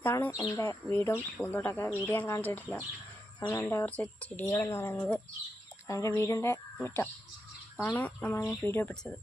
ഇതാണ് എൻ്റെ വീടും പൂന്തോട്ടമൊക്കെ. വീട് ഞാൻ കാണിച്ചിട്ടില്ല. അതാണ് എൻ്റെ കുറച്ച് ചെടികളെന്ന് പറയുന്നത്. എൻ്റെ വീടിൻ്റെ മുറ്റം ആണ് നമ്മൾ വീഡിയോ പിടിച്ചത്.